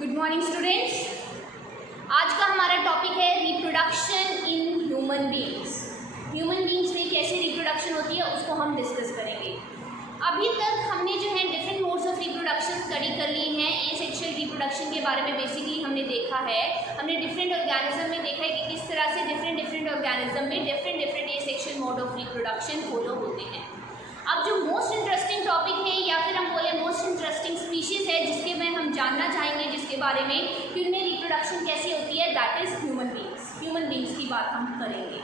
Good morning students. आज का हमारा टॉपिक है reproduction in human beings. Human beings में कैसे रिप्रोडक्शन होती है उसको हम डिस्कस करेंगे। अभी तक हमने जो है different modes of reproduction study कर लिए हैं। एसेक्सुअल रिप्रोडक्शन के बारे में बेसिकली हमने देखा है। हमने डिफरेंट ऑर्गेनिज्म में देखा है कि किस तरह से डिफरेंट ऑर्गेनिज्म में different asexual mode of reproduction follow होते हैं। अब जो मोस्ट इंटरेस्टिंग टॉपिक है या फिर हम बोले मोस्ट इंटरेस्टिंग स्पीशीज़ है जिसके में हम जानना चाहेंगे, जिसके बारे में कि उनमें रिप्रोडक्शन कैसी होती है, that is human beings. Human beings की बात हम करेंगे।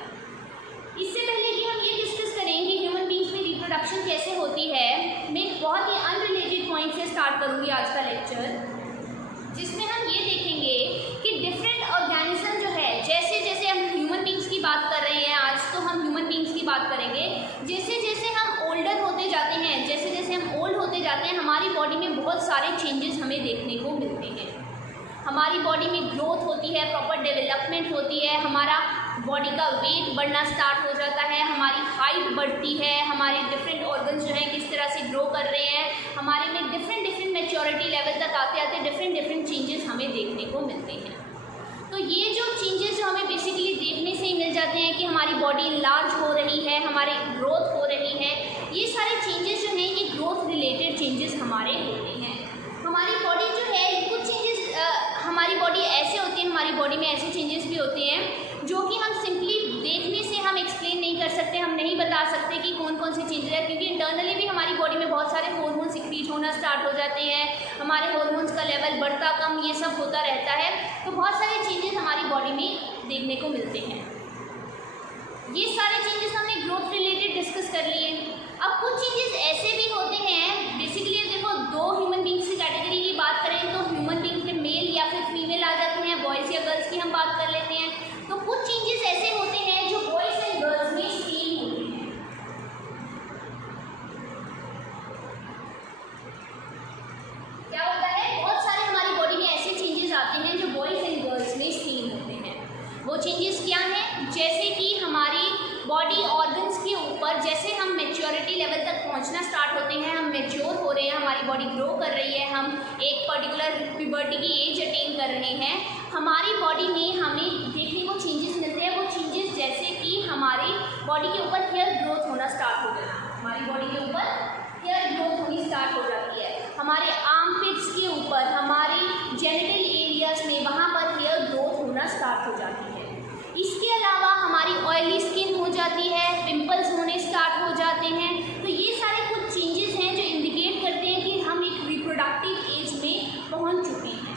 इससे पहले कि हम ये डिस्कस करें कि ह्यूमन बीइंग्स में रिप्रोडक्शन कैसे होती है, मैं एक बहुत ही अनरिलेटेड पॉइंट से स्टार्ट करूँगी आज का लेक्चर, जिसमें हम ये देखेंगे कि डिफरेंट ऑर्गेनिज्म जो है, जैसे जैसे हम ह्यूमन बीइंग्स की बात कर रहे हैं आज, तो हम ह्यूमन बीइंग्स की बात करेंगे। जैसे जैसे हम ओल्डर होते जाते हैं, जैसे जैसे हम ओल्ड होते जाते हैं, हमारी बॉडी में बहुत सारे चेंजेस हमें देखने को मिलते हैं। हमारी बॉडी में ग्रोथ होती है, प्रॉपर डेवलपमेंट होती है, हमारा बॉडी का वेट बढ़ना स्टार्ट हो जाता है, हमारी हाइट बढ़ती है, हमारे डिफरेंट ऑर्गन्स जो हैं किस तरह से ग्रो कर रहे हैं, हमारे में डिफरेंट मैच्योरिटी लेवल तक आते आते डिफरेंट चेंजेस हमें देखने को मिलते हैं। तो ये जो चेंजेस जो हमें बेसिकली देखने से ही मिल जाते हैं कि हमारी बॉडी लार्ज हो रही है, हमारी ग्रोथ हो रही है, ये सारे चेंजेस जो हैं ये ग्रोथ रिलेटेड चेंजेस हमारे होते हैं। हमारी बॉडी जो है कुछ चेंजेस हमारी बॉडी ऐसे होती है, हमारी बॉडी में ऐसे चेंजेस भी होते हैं जो कि हम सिंपली देखने से हम एक्सप्लेन नहीं कर सकते, हम नहीं बता सकते कि कौन कौन से चेंजेस हैं, क्योंकि इंटरनली भी हमारी बॉडी में बहुत सारे हार्मोन सिक्रीट होना स्टार्ट हो जाते हैं, हमारे हार्मोन्स का लेवल बढ़ता कम ये सब होता रहता है। तो बहुत सारे चेंजेस हमारी बॉडी में देखने को मिलते हैं। ये सारे चेंजेस हमने ग्रोथ रिलेटेड डिस्कस कर लिए। अब कुछ चेंजेस ऐसे भी होते हैं, बेसिकली देखो दो ह्यूमन बींग्स की कैटेगरी की बात करें तो ह्यूमन बींग्स में मेल या फिर फीमेल आ जाते हैं, बॉयज़ या गर्ल्स की हम बात कर लेते हैं। तो कुछ चेंजेस ऐसे होते हैं जो बॉयज़ एंड गर्ल्स में सेम होते हैं। क्या होता है, बहुत सारे हमारी बॉडी में ऐसे चेंजेस आते हैं जो बॉयज़ एंड गर्ल्स में सेम होते हैं। वो चेंजेस क्या हैं, जैसे कि हमारी बॉडी ऑर्गन्स के ऊपर जैसे हम मैच्योरिटी लेवल तक पहुंचना स्टार्ट होते हैं, हम मैच्योर हो रहे हैं, हमारी बॉडी ग्रो कर रही है, हम एक पर्टिकुलर प्यूबर्टी की एज अटेन कर रहे हैं, हमारी बॉडी में हमें देखने को चेंजेस मिलते हैं। वो चेंजेस जैसे कि हमारी बॉडी के ऊपर हेयर ग्रोथ होना स्टार्ट हो जाना, हमारी बॉडी के ऊपर हेयर ग्रोथ होनी स्टार्ट हो जाती है, हमारे आर्मपिट्स के ऊपर, हमारी जेनिटल एरियाज में वहाँ पर हेयर ग्रोथ होना स्टार्ट हो जाती है। इसके अलावा हमारी ऑयली स्किन हो जाती है, पिंपल्स होने स्टार्ट हो जाते हैं। तो ये सारे कुछ चेंजेस हैं जो इंडिकेट करते हैं कि हम एक रिप्रोडक्टिव एज में पहुंच चुके हैं।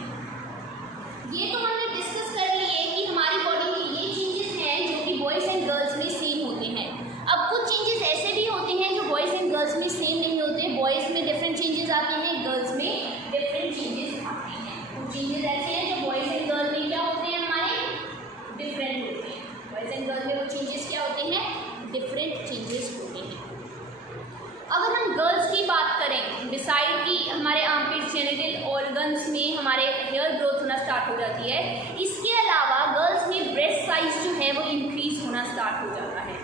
ये तो हमने डिस्कस कर लिए कि हमारी बॉडी में ये चेंजेस हैं जो कि बॉयज़ एंड गर्ल्स में सेम होते हैं। अब कुछ चेंजेस ऐसे भी होते हैं जो बॉयज़ एंड गर्ल्स में सेम नहीं होते, बॉयज़ में डिफरेंट चेंजेस आते हैं, गर्ल्स में डिफरेंट चेंजेस आते हैं। कुछ चेंजेस ऐसे हैं जो बॉयज़ एंड गर्ल्स में क्या होते हैं, हमारे डिफरेंट होते हैं। बॉयज़ एंड गर्ल्स में वो चेंजेस क्या होते हैं, डिफरेंट चेंजेस होते हैं। अगर हम गर्ल्स की बात करें, डिसाइड कि हमारे आर्मपिट्स, जेनिटल ऑर्गन्स में हमारे हेयर ग्रोथ होना स्टार्ट हो जाती है। इसके अलावा गर्ल्स में ब्रेस्ट साइज जो है वो इंक्रीज होना स्टार्ट हो जाता है,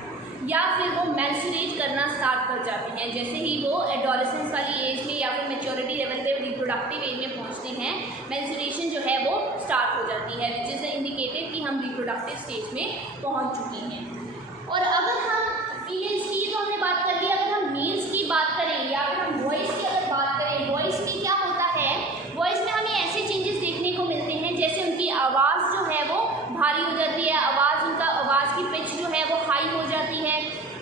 या फिर वो मेंस्ट्रुएट करना स्टार्ट कर जाते हैं। जैसे ही वो एडोलेसेंस वाली एज में या फिर मैच्योरिटी लेवल पे रिप्रोडक्टिव एज में पहुंचते हैं, मेंस्ट्रुएशन जो है वो स्टार्ट हो जाती है, विच इज़ इंडिकेटेड कि हम रिप्रोडक्टिव स्टेज में पहुंच चुके हैं। और अगर हम फीमेल्स की तो हमने बात कर ली, अगर हम मेल्स की बात करें या फिर हम बॉयज़ की अगर बात करें, बॉयज़ में क्या होता है, बॉयज़ में हमें ऐसे चेंजेस देखने को मिलते हैं जैसे उनकी आवाज़ जो है वो भारी हो जाती है, आवाज़ की पिच जो है वो हाई हो जाती है।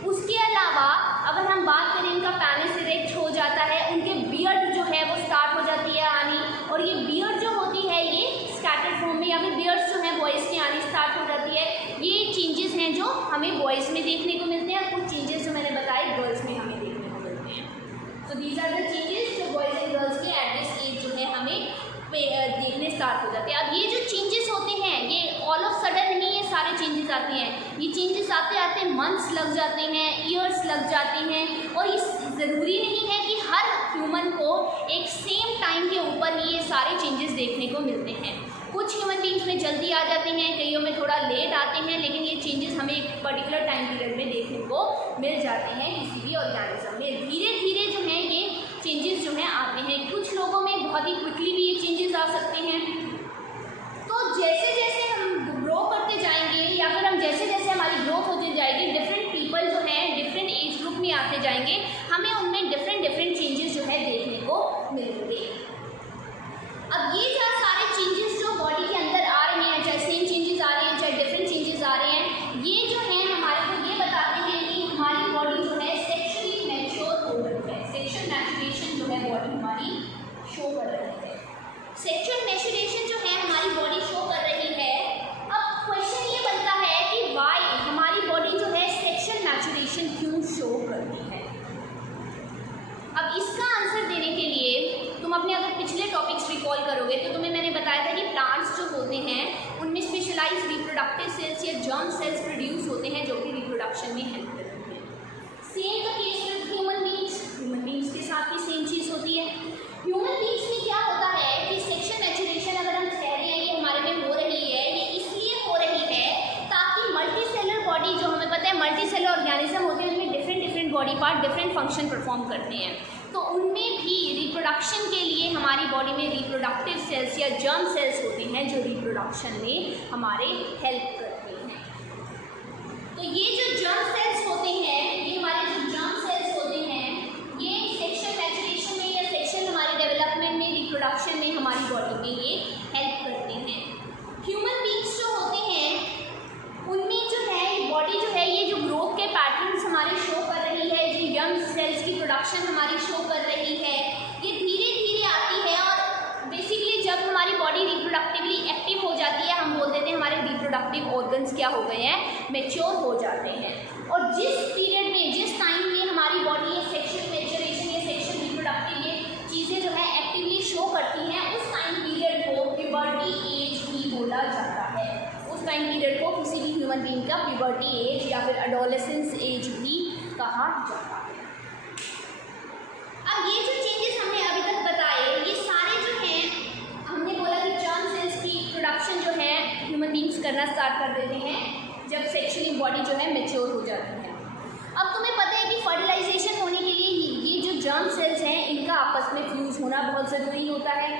उसके अलावा अगर हम बात करें, उनका पेनिस इरेक्ट हो जाता है, उनके बियर्ड जो है वो स्टार्ट हो जाती है आनी, और ये बियर्ड जो होती है ये स्कैटर्ड फॉर्म में या फिर बियर्ड्स जो है बॉयज़ की आनी स्टार्ट हो जाती है। ये चेंजेस हैं जो हमें बॉयज़ में देखने को मिलते हैं, कुछ चेंजेस जो मैंने बताए गर्ल्स में हमें देखने को मिलते हैं। So these are the changes जो बॉयज़ एंड गर्ल्स के एट दिस एज जो है हमें देखने स्टार्ट हो जाते हैं। अब ये जो चेंजेस होते हैं ये ऑल ऑफ सडन नहीं ये सारे चेंजेस आते हैं, ये चेंजेस आते आते मंथ्स लग जाते हैं, ईयर्स लग जाते हैं, और ये ज़रूरी नहीं है कि हर ह्यूमन को एक सेम टाइम के ऊपर ही ये सारे चेंजेस देखने को मिलते हैं। कुछ ह्यूमन बींग्स में जल्दी आ जाते हैं, कईयों में थोड़ा लेट आते हैं, लेकिन ये चेंजेस हमें एक पर्टिकुलर टाइम पीरियड में देखने को मिल जाते हैं किसी भी ऑर्गेनिज्म में। धीरे धीरे जो है ये चेंजेस जो हैं आते हैं। कुछ लोगों में बहुत ही क्विकली भी ये चेंजेस आ सकते हैं, मिलेंगे। अब ये जो सारे चेंजेस जो बॉडी के अंदर आ रहे हैं, चाहे सेम चेंजेस आ रहे हैं चाहे डिफरेंट चेंजेस आ रहे हैं, ये जो हैं हमारे को ये बताते हैं कि हमारी बॉडी जो है सेक्सुअली मैच्योर हो रही है। सेक्सुअल मैच्योरेशन जो है बॉडी हमारी शो कर रही है। सेक्सुअल मैच्योरेशन जो है हमारी बॉडी शो कर रही है। अब क्वेश्चन ये बनता है कि वाई हमारी बॉडी जो है सेक्सुअल मैच्योरेशन क्यों शो करती है। अब इसका आंसर देने के लिए तुम अपने अगर पिछले टॉपिक्स रिकॉल करोगे तो तुम्हें मैंने बताया था कि प्लांट्स जो होते हैं उनमें स्पेशलाइज्ड रिप्रोडक्टिव सेल्स या जर्म सेल्स प्रोड्यूस होते हैं जो कि रिप्रोडक्शन में हेल्प करते हैं। Same the case with human beings के साथ भी सेम चीज़ होती है। ह्यूमन बींग्स में क्या होता है कि सेक्सुअल मैच्योरेशन अगर हम कह रहे हैं ये हमारे में हो रही है, ये इसलिए हो रही है ताकि मल्टी सेलर बॉडी, जो हमें पता है मल्टी सेलर ऑर्गेनिज्म होते हैं उनमें different body part different function perform करते हैं, तो उनमें भी रिप्रोडक्शन के लिए हमारी बॉडी में रिप्रोडक्टिव सेल्स या जर्म सेल्स होते हैं जो रिप्रोडक्शन में हमारे हेल्प करते हैं। तो ये जो जर्म सेल्स होते हैं, ये हमारे जो जर्म सेल्स होते हैं, ये सेक्सुअल मैच्योरेशन में या सेक्सुअल हमारे डेवलपमेंट में, रिप्रोडक्शन में हमारी बॉडी में ये हेल्प करते हैं। ह्यूमन बींग्स जो होते हैं उनमें जो है बॉडी जो है ये जो ग्रोथ के पैटर्न्स हमारे शो कर रही है, जो यंग सेल्स की प्रोडक्शन हमारी शो कर रही है, ये धीरे धीरे आती है और बेसिकली जब हमारी बॉडी रिप्रोडक्टिवली एक्टिव हो जाती है, हम बोल देते हैं हमारे रिप्रोडक्टिव ऑर्गन्स क्या हो गए हैं, मैच्योर हो जाते हैं। और जिस पीरियड में, जिस टाइम में हमारी बॉडी ये सेक्सुअल मैच्योरेशन या सेक्सुअल रिप्रोडक्टिव ये चीज़ें जो है एक्टिवली शो करती हैं, उस टाइम पीरियड को प्यूबर्टी एज भी बोला जाता है। उस टाइम पीरियड को किसी भी ह्यूमन बीइंग का प्यूबर्टी एज या फिर एडोलेसेंस एज भी कहा जाता है। अब ये जो चेंजेस हमने अभी तक बताए, ये सारे जो हैं, हमने बोला कि जर्म सेल्स की प्रोडक्शन जो है ह्यूमन बीइंग्स करना स्टार्ट कर देते हैं जब सेक्सुअली बॉडी जो है मैच्योर हो जाती है। अब तुम्हें पता है कि फर्टिलाइजेशन होने के लिए ये जो जर्म सेल्स हैं इनका आपस में फ्यूज़ होना बहुत ज़रूरी होता है।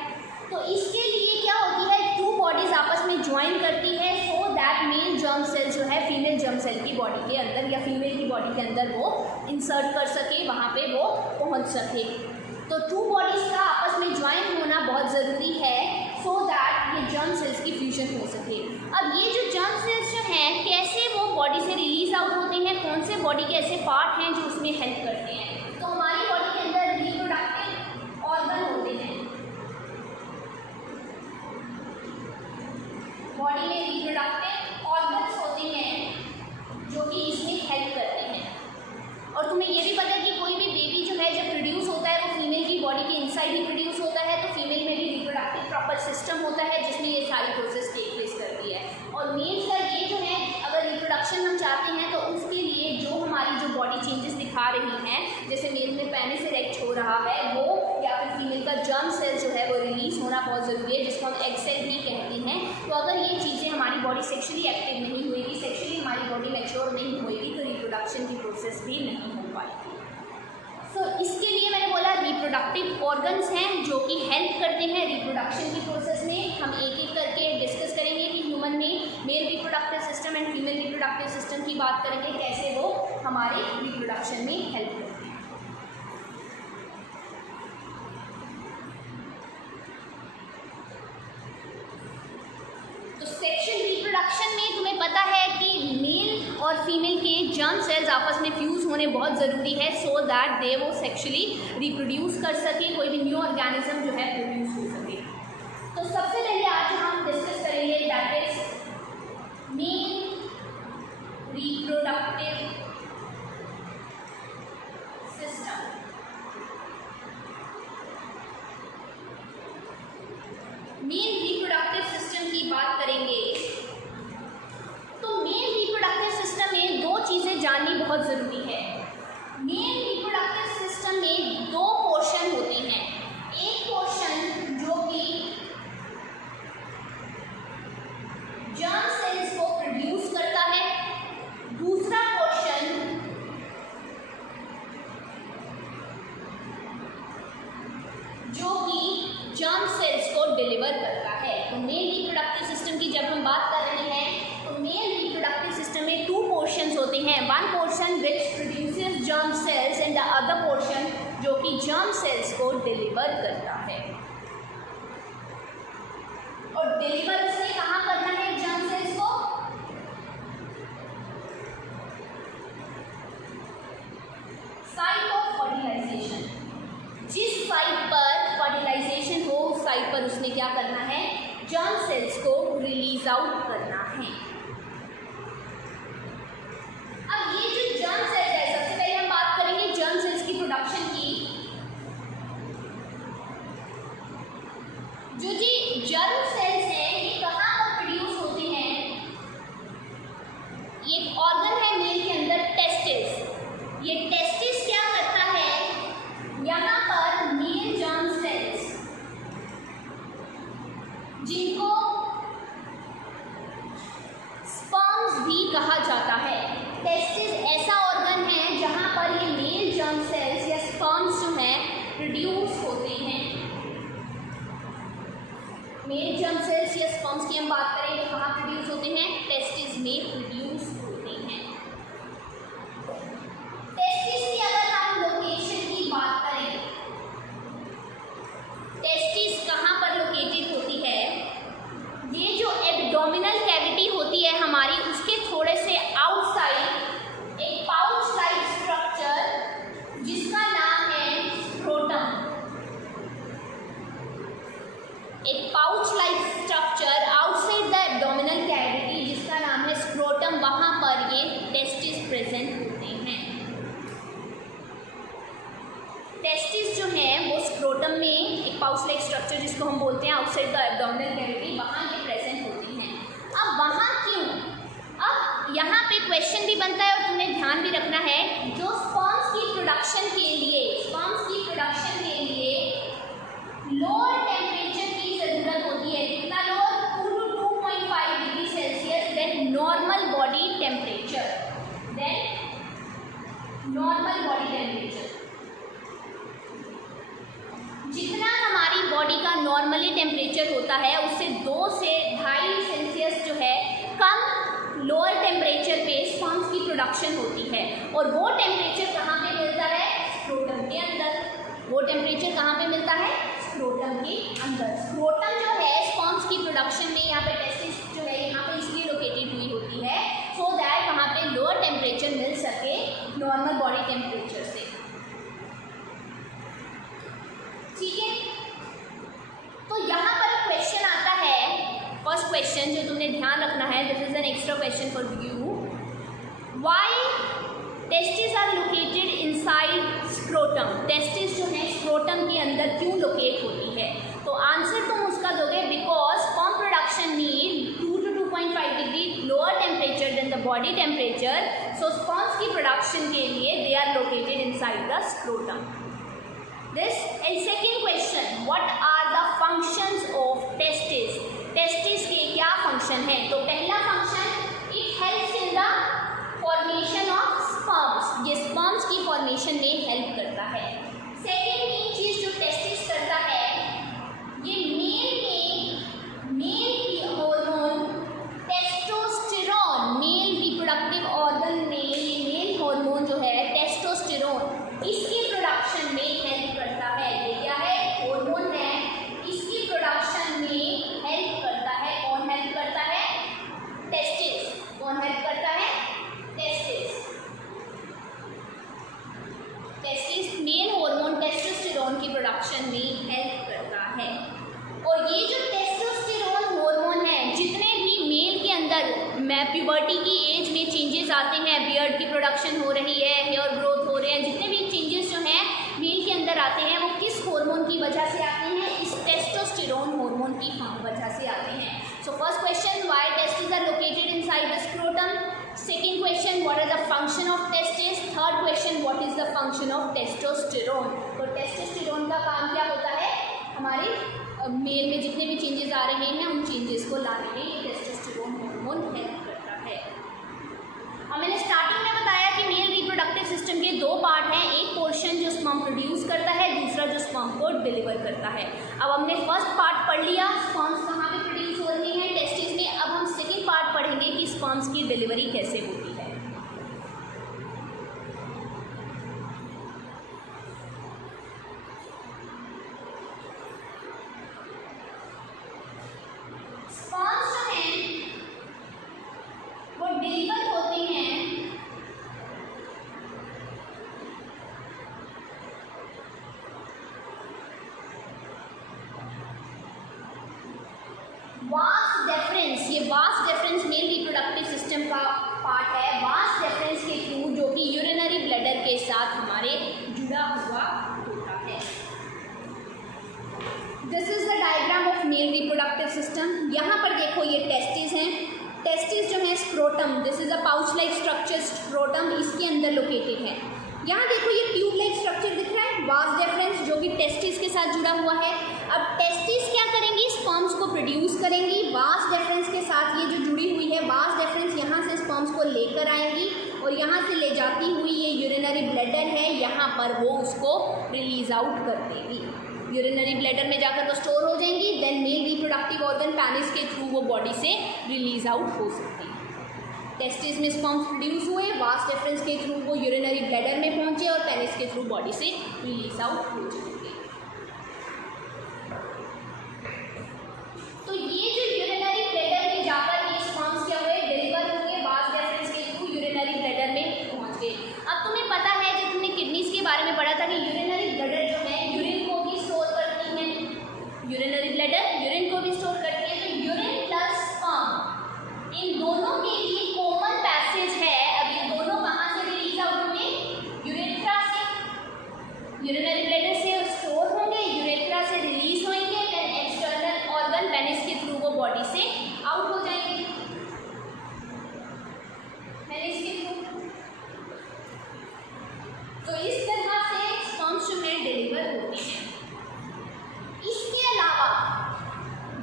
तो इसके लिए क्या होती है, टू बॉडीज़ आपस में ज्वाइन करती है so that male germ cell जो है फीमेल जर्म सेल की बॉडी के अंदर या फीमेल की बॉडी के अंदर वो इंसर्ट कर सके, वहाँ पे वो पहुँच सके। तो टू बॉडीज़ का आपस में ज्वाइन होना बहुत ज़रूरी है सो दैट ये जर्म सेल्स की फ्यूजन हो सके। अब ये जो जर्म सेल्स जो हैं कैसे वो बॉडी से रिलीज आउट होते हैं, कौन से बॉडी के ऐसे पार्ट हैं जो उसमें हेल्प करते हैं। तो हमारी बॉडी के अंदर रिप्रोडक्टिव ऑर्गन होते हैं, बॉडी में रिप्रोडक्टिव ऑर्गन्स होते हैं जो कि इसमें हेल्प करते हैं। और तुम्हें ये भी पता है कि कोई भी बेबी जो है जब प्रोड्यूस होता है वो फीमेल की बॉडी के इनसाइड ही प्रोड्यूस होता है, तो फीमेल में भी रिप्रोडक्टिव प्रॉपर सिस्टम होता है जिसमें ये सारी प्रोसेस टेक प्लेस करती है। और मेल्स का ये जो है अगर रिप्रोडक्शन हम चाहते हैं तो उसके लिए जो हमारी जो बॉडी चेंजेस दिखा रही हैं, जैसे मेल में पेनिस इरेक्ट हो रहा है वो, या फिर फीमेल का जर्म सेल जो है वो रिलीज होना बहुत ज़रूरी है जिसको हम एग सेल भी कहते हैं। तो अगर ये चीज़ें हमारी बॉडी सेक्सुअली एक्टिव नहीं होएगी, सेक्सुअली हमारी बॉडी मैच्योर नहीं होएगी, तो रिप्रोडक्शन की प्रोसेस भी नहीं हो पाएगी। तो इसके लिए मैंने बोला रिप्रोडक्टिव ऑर्गन्स हैं जो कि हेल्प करते हैं रिप्रोडक्शन की प्रोसेस में। हम एक एक करके डिस्कस करेंगे कि ह्यूमन में male reproductive system and female reproductive system की बात करेंगे, कैसे वो हमारे रिप्रोडक्शन में हेल्प करते हैं। तो सेक्सुअल रिप्रोडक्शन में तुम्हें पता है कि मेल और फीमेल के जर्म सेल्स आपस में फ्यूज़ होने बहुत ज़रूरी है सो दैट दे वो सेक्सुअली रिप्रोड्यूस कर सके, कोई भी न्यू ऑर्गेनिज्म जो है प्रोड्यूस हो सके। तो सबसे पहले आज हम डिस्कस करेंगे that is male reproductive system. Male reproductive system की बात करेंगे तो मेल रिप्रोडक्टिव सिस्टम में दो चीज़ें जाननी बहुत ज़रूरी है। मेल रिप्रोडक्टिव सिस्टम में दो पोर्शन होते हैं, एक पोर्शन जो कि जर्म सेल्स को प्रोड्यूस करता है, दूसरा पोर्शन जो कि जर्म सेल्स को डिलीवर करता है। तो मेल रिप्रोडक्टिव सिस्टम की जब हम बात कर रहे हैं तो मेल रिप्रोडक्टिव सिस्टम में टू पोर्शंस होते हैं, one portion which produces germ cells and the other portion जो कि जर्म सेल्स को डिलीवर करता है। और डिलीवर उसने कहाँ करना है जर्म सेल्स को? Site of fertilization. जिस साइट पर फर्टिलाइजेशन हो उस साइट पर उसने क्या करना है? जर्म सेल्स को रिलीज आउट करना है। अब ये जो जर्म सेल्स है, सबसे पहले हम बात करेंगे जर्म सेल्स की प्रोडक्शन की। जो जी जर्म सेल्स हैं ये कहाँ पर प्रोड्यूस होते हैं? ये एक ऑर्गन है मेल के अंदर, टेस्टिस। ये टेस्टिस क्या करता है? यहाँ पर मेल जर्म सेल्स, जिनको स्पर्म्स भी कहा जाता है, टेस्टिस ऐसा ऑर्गन है जहाँ पर ये मेल जर्म सेल्स या स्पर्म्स जो हैं प्रोड्यूस होते हैं। मेल जर्म सेल्स या स्पर्म्स की हम बात करें तो कहाँ प्रोड्यूस होते हैं? टेस्टिस में प्रोड्यूस होते हैं। टेस्टिस की अगर हम लोकेशन की बात करें, टेस्टिस कहाँ पर लोकेटेड होती है? ये जो एब्डोमिनल कैविटी होती है हमारी, उसके थोड़े से आउटसाइड एक पाउच लाइक स्ट्रक्चर जिसका नाम है स्क्रोटम। एक pouch like structure outside the abdominal cavity जिसका नाम है स्क्रोटम, वहाँ पर ये टेस्टिस प्रेजेंट होते हैं। टेस्टिस जो है वो स्क्रोटम में एक पाउच लाइक स्ट्रक्चर जिसको हम बोलते हैं आउटसाइड द एब्डोमिनल कैविटी, वहाँ ये प्रेजेंट होती हैं। अब वहाँ क्यों? अब यहाँ पे क्वेश्चन भी बनता है और तुमने ध्यान भी रखना है, जो स्पर्म्स की प्रोडक्शन के लिए लोअर टेम्परेचर की ज़रूरत होती है। कितना lower? 2 to 2.5 degree Celsius than normal body temperature. जितना हमारी बॉडी का नॉर्मली टेम्परेचर होता है उससे 2 से 2.5 सेल्सियस जो है कम लोअर टेम्परेचर पे स्पर्म्स की प्रोडक्शन होती है। और वो टेम्परेचर कहाँ पे मिलता है? स्क्रोटम के अंदर। वो टेम्परेचर कहाँ पे मिलता है? स्क्रोटम के अंदर। स्क्रोटम जो है स्पर्म्स की प्रोडक्शन में, यहाँ पे टेस्टिस जो है यहाँ पे इसलिए लोकेटेड हुई होती है सो दैट वहाँ पे लोअर टेम्परेचर मिल सके नॉर्मल बॉडी टेम्परेचर से। ठीक है, तो यहाँ पर एक क्वेश्चन आता है, फर्स्ट क्वेश्चन जो तुमने ध्यान रखना है, this is an extra question for you. Why testes are located inside scrotum? Testes जो है स्क्रोटम के अंदर क्यों लोकेट होती है? तो आंसर तुम उसका दोगे because sperm production need 2 to 2.5 degree lower temperature than the body temperature, so sperms की प्रोडक्शन के लिए they are located inside the scrotum. This and second question, what are the functions of testis? Testis के क्या function है? तो पहला function, it helps in the formation of sperms. ये sperms की फॉर्मेशन में हेल्प करता है। सेकेंड मेन चीज जो टेस्टिस करता है, ये मेल की hormone testosterone, mail reproductive organ में ये मेल हार्मोन जो है टेस्टोस्टेरोन, इसकी प्रोडक्शन में हेल्प करता है। ये क्या है? हार्मोन है, इसकी प्रोडक्शन में हेल्प करता है। कौन हेल्प करता है? टेस्टिस। कौन हेल्प करता है? Testis. Testis male hormone testosterone की प्रोडक्शन में हेल्प करता है। और ये जो टेस्टोस्टेरोन हार्मोन है, जितने भी मेल के अंदर प्यूबर्टी की एज में चेंजेस आते हैं, बियर्ड की प्रोडक्शन हो रही है, हेयर ग्रोथ हो रहे हैं, जितने भी चेंजेस जो हैं मेल के अंदर आते हैं वो किस हार्मोन की वजह से आते हैं? इस टेस्टोस्टेरोन हार्मोन की वजह से आते हैं। So first question, why testes are located inside the scrotum? Second question, what are the function of testes? Third question, what is the function of testosterone? तो टेस्टोस्टेरोन का काम क्या होता है? हमारी मेल में जितने भी चेंजेस आ रहे हैं उन चेंजेस को लाने में ये टेस्टोस्टेरोन हार्मोन हेल्प करता है। अब मैंने स्टार्टिंग में बताया कि मेल रिप्रोडक्टिव सिस्टम के 2 पार्ट हैं, एक पोर्शन जो स्पर्म प्रोड्यूस करता है, दूसरा जो स्पर्म को डिलीवर करता है। अब हमने फर्स्ट पार्ट पढ़ लिया, स्पर्म्स कहाँ पे प्रोड्यूस हो रही हैं? टेस्टिस में। अब हम सेकेंड पार्ट पढ़ेंगे कि स्पर्म्स की डिलीवरी कैसे होती है। वास डेफरेंस, ये vas deferens male reproductive system का पार्ट है। वास डेफरेंस के थ्रू जो कि यूरिनरी ब्लैडर के साथ हमारे जुड़ा हुआ होता है। This is the diagram of male reproductive system. यहाँ पर देखो ये टेस्टिस हैं। टेस्टिस जो है scrotum, this is a pouch like structure, scrotum इसके अंदर लोकेटेड है। यहाँ देखो ये ट्यूब लाइक स्ट्रक्चर दिख रहा है, वास डेफरेंस जो कि टेस्टिस के साथ जुड़ा हुआ है। अब टेस्टिस क्या करेंगी, स्पर्म्स को प्रोड्यूस करेंगी। वास डेफरेंस के साथ ये जो जुड़ी हुई है, वास डेफरेंस यहाँ से स्पर्म्स को लेकर आएंगी और यहाँ से ले जाती हुई ये यूरिनरी ब्लैडर है, यहाँ पर वो उसको रिलीज आउट कर देगी। यूरिनरी ब्लैडर में जाकर वो स्टोर हो जाएंगी। Then male reproductive organ penis के थ्रू वो बॉडी से रिलीज आउट हो सकती है। टेस्टिस में स्पर्म्स प्रोड्यूस हुए, वास डेफरेंस के थ्रू वो यूरिनरी ब्लैडर में पहुंचे और पेनिस के थ्रू बॉडी से रिलीज आउट हो जाएंगे। तो ये जो यूरिनरी ब्लैडर में जाकर ये स्पर्म्स क्या हुए, डिलीवर हुए, वास डेफरेंस के थ्रू यूरिनरी ब्लैडर में पहुंच गए। अब तुम्हें पता है जब तुमने किडनीज के बारे में पढ़ा था कि यूरिनरी ब्लैडर जो है यूरिन को भी स्टोर करती है। यूरिनरी ब्लैडर यूरिन को भी स्टोर करती है। तो यूरिन प्लस स्पर्म इन दोनों के लिए कॉमन पैसेज है। अब ये दोनों कहाँ से रिलीज आउट होंगे, यूरेथ्रा से। यूरिनरी ब्लैडर से स्टोर होंगे, यूरेथ्रा से रिलीज होंगे, देन एक्सटर्नल ऑर्गन पेनिस के थ्रू वो बॉडी से आउट हो जाएंगे पेनिस के थ्रू। तो इस तरह से स्पर्म्स जो है डिलीवर होते हैं। इसके अलावा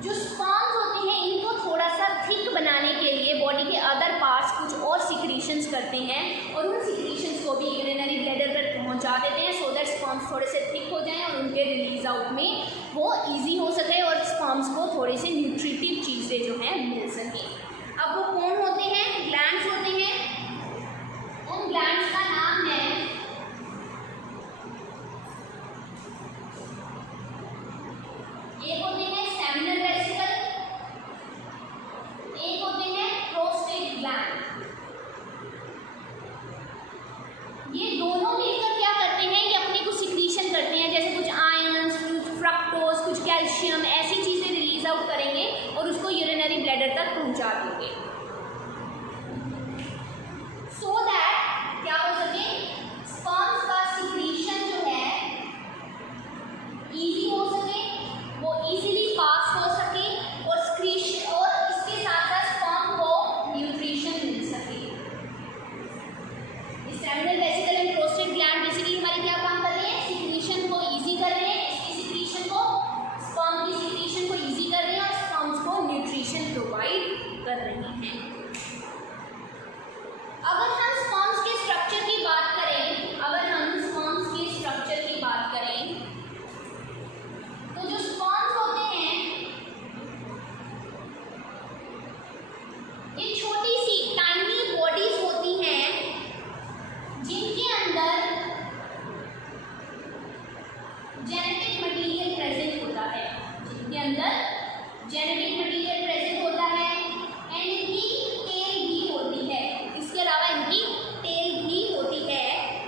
जो स्पर्म्स होते हैं इनको थोड़ा सा थिक बनाने के लिए बॉडी के अदर पार्ट्स कुछ और सिक्रीशंस करते हैं और उन सिक्रीशंस को भी यूरिनरी ब्लैडर पर पहुंचा देते हैं सो दैट स्पर्म्स थोड़े से थिक हो जाएं और उनके रिलीज आउट में वो इजी हो सके और स्पर्म्स को थोड़े से न्यूट्रिटिव चीज़ें जो हैं मिल सकें। अब वो कौन होते हैं, ग्लैंड्स होते हैं। उन ग्लैंड्स का नाम है एक होते हैं सेमिनल वेसिकल, एक होते हैं प्रोस्टेट ग्लैंड। ये दोनों मिलकर क्या करते हैं, ये अपने कुछ सिक्रीशन करते हैं, जैसे कुछ आयंस, कुछ फ्रक्टोज, कुछ कैल्शियम, ऐसी चीज़ें रिलीज आउट करेंगे और उसको यूरिनरी ब्लैडर तक पहुंचा देंगे सो दैट क्या हो सके, स्पर्म्स का सिक्रीशन जो है इजी हो सके, वो इजीली पास हो सके और सिक्रीशन और इसके साथ साथ स्पर्म को न्यूट्रिशन मिल सके। Seminal vesicle and prostate gland basically हमारे क्या काम कर रहे हैं, सिक्रीशन को इजी कर रहे हैं। इसकी सिक्रीशन को, स्पर्म की सिक्रीशन को इजी कर रहे हैं और स्पर्म्स को न्यूट्रिशन प्रोवाइड कर रहे हैं। अगर हम स्पर्म्स के स्ट्रक्चर की बात करें, तो जो स्पर्म्स होते हैं ये छोटी सी टाइनी बॉडीज होती हैं जिनके अंदर जेनेटिक मटेरियल प्रेजेंट होता है, एंड इनकी टेल भी होती है। इसके अलावा इनकी टेल भी होती है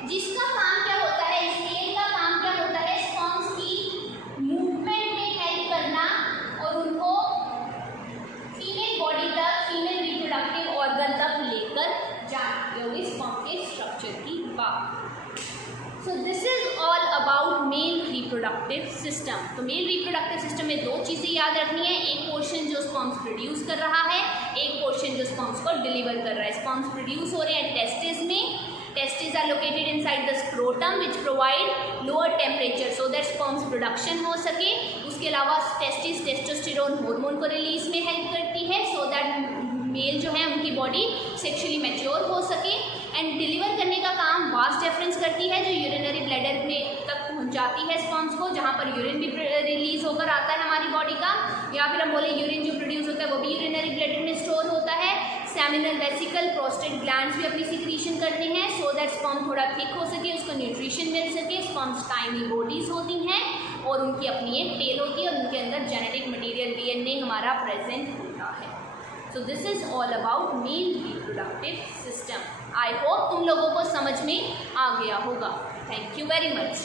जिसका काम क्या होता है, इस टेल का काम क्या होता है, स्पर्म्स की मूवमेंट में हेल्प करना और उनको फीमेल बॉडी तक, फीमेल रिप्रोडक्टिव ऑर्गन तक लेकर जाना। ये स्पर्म के स्ट्रक्चर की बात। So this is all about male reproductive system. तो मेल रिप्रोडक्टिव सिस्टम में दो चीज़ें याद रखनी है, एक पोर्शन जो स्पर्म्स प्रोड्यूस कर रहा है, एक पोर्शन जो स्पर्म्स को डिलीवर कर रहा है। स्पर्म्स प्रोड्यूस हो रहे हैं टेस्टिस में। Testes are located inside the scrotum which provide lower temperature so that sperms production हो सके। उसके अलावा टेस्टिस टेस्टोस्टेरोन हार्मोन को रिलीज में हेल्प करती है सो दैट मेल जो है उनकी बॉडी सेक्सुअली मैच्योर हो सके। एंड डिलीवर करने का काम वास डेफरेंस करती है जो यूरिनरी ब्लैडर में तक पहुंचाती है स्पर्म्स को, जहाँ पर यूरिन भी रिलीज होकर आता है हमारी बॉडी का, या फिर हम बोले यूरिन जो प्रोड्यूस होता है वो भी यूरिनरी ब्लैडर में स्टोर होता है। सेमिनल वेसिकल, प्रोस्टेट ग्लैंड्स भी अपनी सिक्रीशन करते हैं सो दैट स्पर्म थोड़ा थिक हो सके, उसको न्यूट्रिशन मिल सके। स्पर्म्स टाइनी बॉडीज होती हैं और उनकी अपनी एक टेल होती है और उनके अंदर जेनेटिक मटेरियल DNA हमारा प्रेजेंट होता है। So this is all about male reproductive system. I hope तुम लोगों को समझ में आ गया होगा। Thank you very much.